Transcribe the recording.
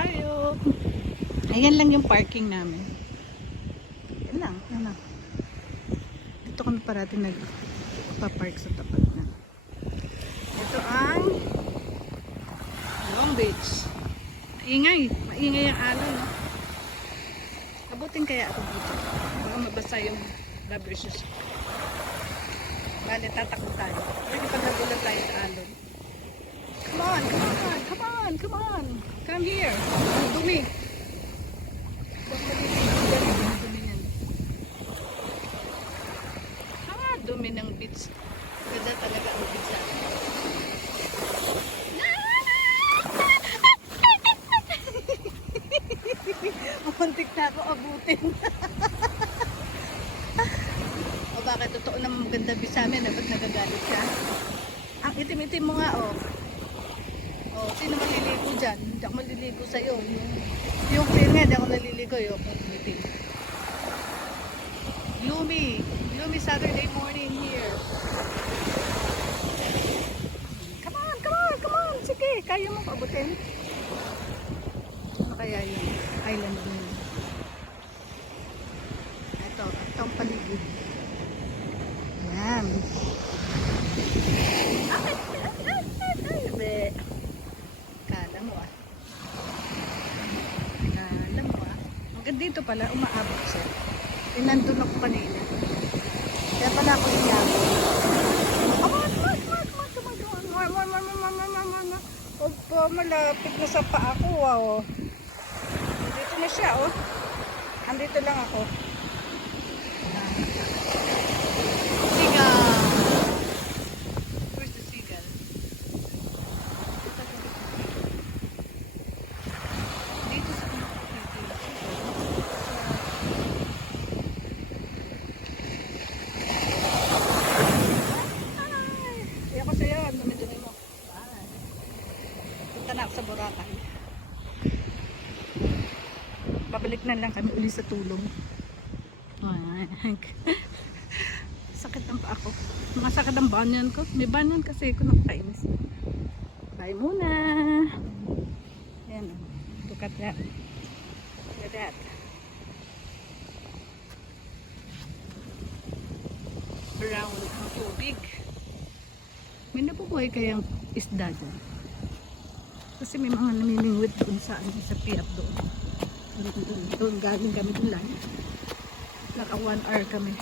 tayo. Ayan lang yung parking namin. Yan lang, yan lang. Dito kami parating nagpa-park sa tapat na. Ito ang Long Beach. Maingay. Maingay ang alon. No? Abutin kaya ako dito. Baka mabasa yung rubber shoes. Bale, tatakbo tayo. Pwede pag nagulat tayo sa alon. Come on, come on, come on, come on. Come here. Ang dumi. Huwag maliligo dyan. Ang dumi yan. Dumi ng beach. Ganda talaga ang beach natin. Muntik na ako abutin. o bakit totoo naman maganda beach sa amin? Dapat nagagalit ka? Ang itim-itim mo nga, oh. Oh, sino maliligo dyan? Hindi ako maliligo sa'yo. Yung, yung clear nga, hindi ako naliligo. Yung itim. Gloomy. Saturday morning here. Come on, come on, come on. Sige, kaya mo pabutin. Ano kaya yung island mo? Ito, ito ang paligid. Ayan. Ay, ay, ay, ay, be. Kala mo ah. Kala mo ah. Dito pala, umaabot siya. Eh, nandun ako kanina. Meron pala ako yung dami. Opo, malapit na sa paa ko. Wow. Dito na siya, oh. Andito lang ako. Ay, ako sa'yo. Ang dumi-dumi mo. Punta na ako sa Boracay. Babalik na lang kami uli sa tulong. Sakit ang paa ko. Masakit ang banyan ko. May banyan kasi ko nakakainis. Bye muna. Ayan. Look at that. Look at that. Brown ang tubig. May nabubuhay kayang isda dyan. Kasi may mga namimingwit doon sa, ano, sa piap doon. Doon, galing kami doon lang. Naka one hour kami.